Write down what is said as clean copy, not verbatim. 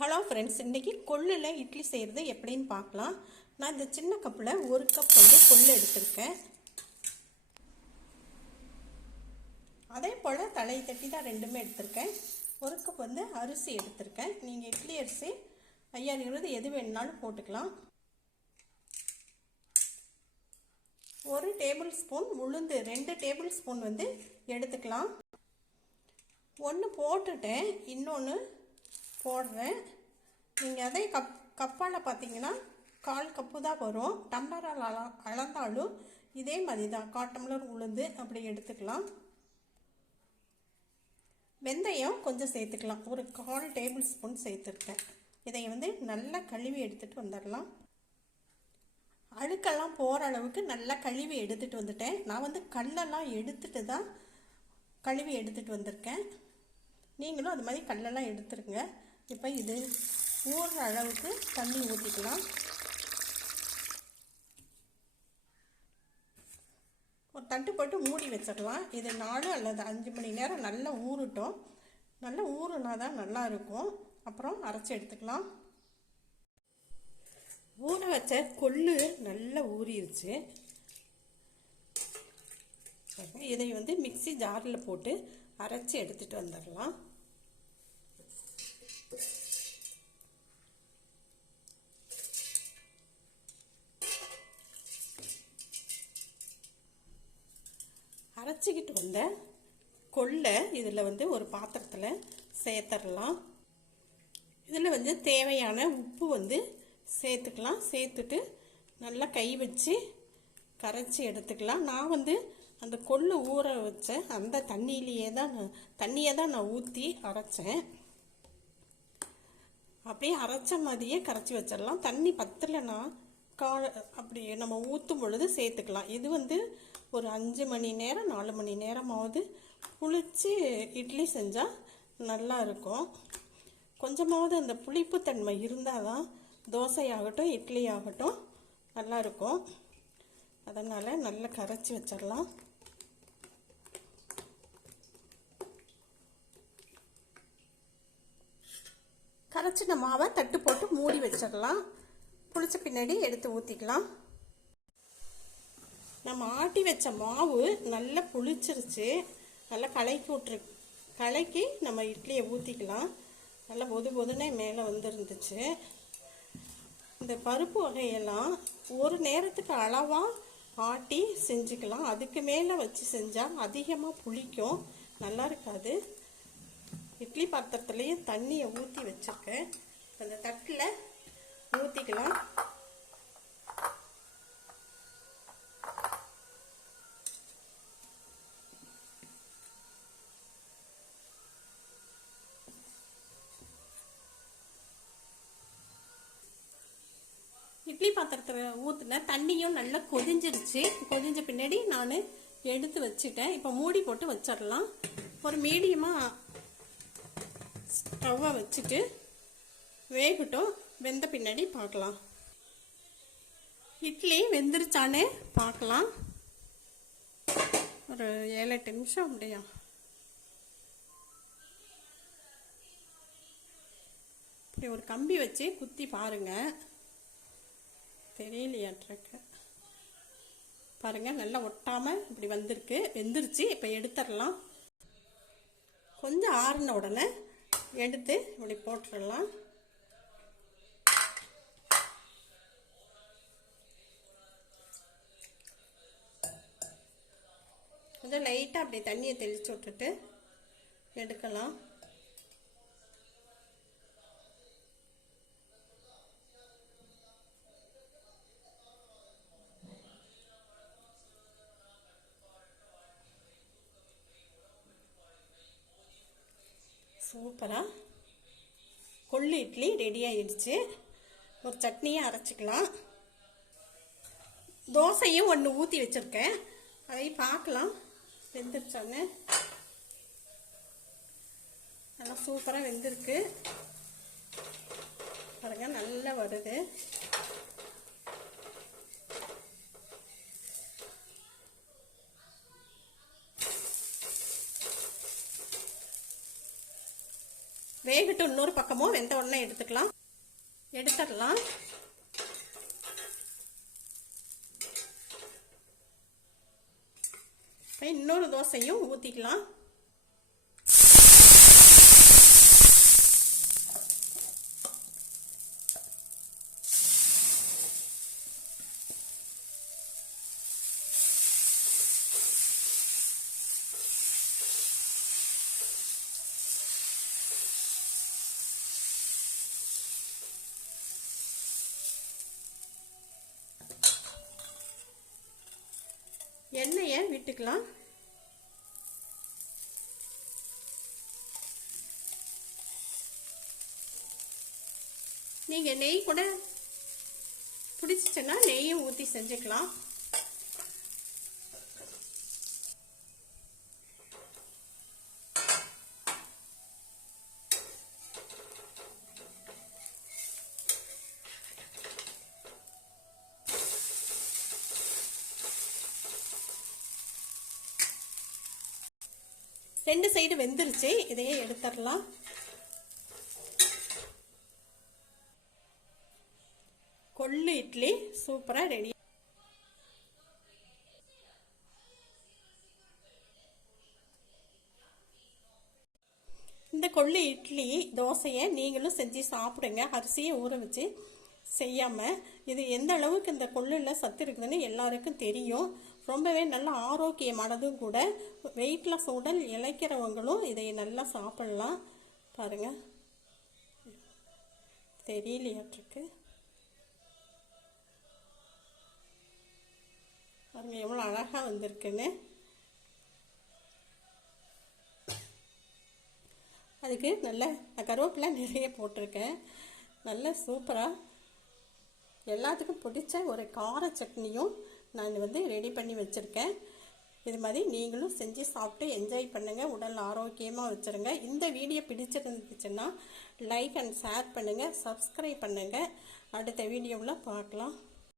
Hello friends, இன்றைக்கி கொள்ளில் இட்லி செய்கிறது எப்படின்னு பார்க்கலாம். நான் இந்த சின்ன கப்பில் 1 கப் கொள்ளு எடுத்திருக்கேன். அதே போல் தலையை தட்டி தான் ரெண்டுமே எடுத்திருக்கேன். 1 கப் அரிசி எடுத்திருக்கேன். நீங்கள் இட்லி அரிசி 5020 எது வேணுனாலும் போட்டுக்கலாம். 1 டேபிள் ஸ்பூன் உளுந்து, 2 டேபிள் ஸ்பூன் எடுத்துக்கலாம். ஒன்று போட்டுட்டேன், இன்னொன்று போடுறேன். நீங்கள் அதே கப்பால் பார்த்தீங்கன்னா 1/4 கப்பு தான் வரும். டம்ளரால் அளந்தாலும் இதே மாதிரி தான் 1/4 டம்ளர் உளுந்து அப்படி எடுத்துக்கலாம். வெந்தயம் கொஞ்சம் சேர்த்துக்கலாம், ஒரு 1/4 டேபிள் ஸ்பூன் சேர்த்துருக்கேன். இதை நல்லா கழுவி எடுத்துகிட்டு வந்துடலாம். அழுக்கெல்லாம் போகிற அளவுக்கு நல்லா கழுவி எடுத்துகிட்டு வந்துட்டேன். நான் கல்லெல்லாம் எடுத்துகிட்டு தான் கழுவி எடுத்துகிட்டு வந்திருக்கேன். நீங்களும் அது மாதிரி கல்லெல்லாம் எடுத்துருங்க. இப்போ இது ஊறுற அளவுக்கு தண்ணி ஊற்றிக்கலாம். ஒரு தட்டு போட்டு மூடி வச்சிடலாம். இது 4 அல்லது 5 மணி நேரம் நல்லா ஊறட்டும். நல்லா ஊறுனா தான் நல்லாயிருக்கும். அப்புறம் அரைச்சி எடுத்துக்கலாம். ஊற வச்ச கொள்ளு நல்லா ஊறிடுச்சு. இதை மிக்ஸி ஜாரில் போட்டு அரைச்சி எடுத்துகிட்டு வந்துடலாம். அரைச்சிக்கிட்டு வந்த கொள்ளை இதில் ஒரு பாத்திரத்தில் சேர்த்துடலாம். இதில் தேவையான உப்பு சேர்த்துக்கலாம். சேர்த்துட்டு நல்லா கை வச்சு கரைச்சி எடுத்துக்கலாம். நான் அந்த கொள்ளு ஊற வச்ச அந்த தண்ணியை தான் நான் ஊற்றி அரைச்சேன். அப்படியே அரைச்ச மாதிரியே கரைச்சி வச்சிடலாம். தண்ணி பத்தலைன்னா அப்படி நம்ம ஊற்றும் பொழுது சேர்த்துக்கலாம். இது ஒரு 5 மணி நேரம் 4 மணி நேரமாவது புளிச்சு இட்லி செஞ்சால் நல்லா இருக்கும். கொஞ்சமாவது அந்த புளிப்புத்தன்மை இருந்தால் தான் தோசையாகட்டும் இட்லி ஆகட்டும் நல்லா இருக்கும். அதனால் நல்லா கரைச்சி வச்சிடலாம். கரைச்சின மாவை தட்டு போட்டு மூடி வச்சிடலாம். புளிச்ச பின்னாடி எடுத்து ஊற்றிக்கலாம். நம்ம ஆட்டி வச்ச மாவு நல்லா புளிச்சிருச்சு. நல்லா கலக்கி நம்ம இட்லியை ஊற்றிக்கலாம். நல்லா பொதுனே மேலே வந்துருந்துச்சு. இந்த பருப்பு வகையெல்லாம் ஒரு நேரத்துக்கு அளவாக ஆட்டி செஞ்சுக்கலாம். அதுக்கு மேலே வச்சு செஞ்சால் அதிகமாக புளிக்கும், நல்லா இருக்காது. இட்லி பாத்திரத்துலேயே தண்ணியை ஊற்றி வச்சுருக்கேன். அந்த தட்டில் ஊற்றிக்கலாம். இட்லி பாத்திரத்தில் ஊற்றின தண்ணியும் நல்லா கொதிஞ்சிருச்சு. கொதிஞ்ச பின்னாடி நான் எடுத்து வச்சுட்டேன். இப்போ மூடி போட்டு வச்சிடலாம். ஒரு மீடியமாக ஸ்டவ்வை வச்சுட்டு வேகட்டும். வெந்த பின்னாடி பார்க்கலாம். இட்லி வெந்துருச்சானே பார்க்கலாம். ஒரு 7-8 நிமிஷம் அப்படியா. இப்படி ஒரு கம்பி வச்சு குத்தி பாருங்க, தெரியலையாட்ருக்கு. பாருங்க, நல்லா ஒட்டாமல் இப்படி வெந்துருச்சு. இப்போ எடுத்துடலாம். கொஞ்சம் ஆறின உடனே எடுத்து இப்படி போட்டுடலாம். கொஞ்சம் லைட்டாக அப்படி தண்ணியை தெளித்து விட்டுட்டு எடுக்கலாம். சூப்பராக கொள்ளு இட்லி ரெடி ஆயிடுச்சு. ஒரு சட்னியை அரைச்சிக்கலாம். தோசையும் ஒன்று ஊற்றி வச்சுருக்கேன், அதை பார்க்கலாம். வெந்துருச்சான்னு நல்லா சூப்பராக வெந்திருக்கு பாருங்க, நல்லா வருது. வேகட்டும். இன்னொரு பக்கமும் வெந்த உடனே எடுத்துடலாம். இன்னொரு தோசையும் ஊற்றிக்கலாம். எண்ணெயை விட்டுக்கலாம். நீங்கள் நெய் கூட பிடிச்சிச்சுன்னா நெய்யும் ஊற்றி செஞ்சுக்கலாம். ரெண்டு சைடு வெந்துருச்சு. இதையே எடுத்துடலாம். கொள்ளு இட்லி சூப்பரா ரெடி. இந்த கொள்ளு இட்லி தோசையை நீங்களும் செஞ்சு சாப்பிடுங்க. அரிசியை ஊற வச்சு செய்யாமல். இது எந்த அளவுக்கு இந்த கொள்ளில் சத்து இருக்குதுன்னு எல்லாருக்கும் தெரியும். ரொம்பவே நல்ல ஆரோக்கியமானதும் கூட. வெயிட்லெஸ் உடல் இளைக்கிறவங்களும் இதை நல்லா சாப்பிடலாம். பாருங்கள், தெரியலையாட்டிருக்கு. பாருங்கள் எவ்வளோ அழகாக வந்திருக்குன்னு. அதுக்கு நல்ல கருவேப்பிலை நிறைய போட்டிருக்கேன். நல்ல சூப்பராக எல்லாத்துக்கும் பிடிச்ச ஒரு கார சட்னியும் நான் ரெடி பண்ணி வச்சுருக்கேன். இது மாதிரி நீங்களும் செஞ்சு சாப்பிட்டு என்ஜாய் பண்ணுங்கள். உடல் ஆரோக்கியமாக வச்சுருங்க. இந்த வீடியோ பிடிச்சிருந்துச்சுன்னா லைக் அண்ட் ஷேர் பண்ணுங்கள், சப்ஸ்கிரைப் பண்ணுங்கள். அடுத்த வீடியோவில் பார்க்கலாம்.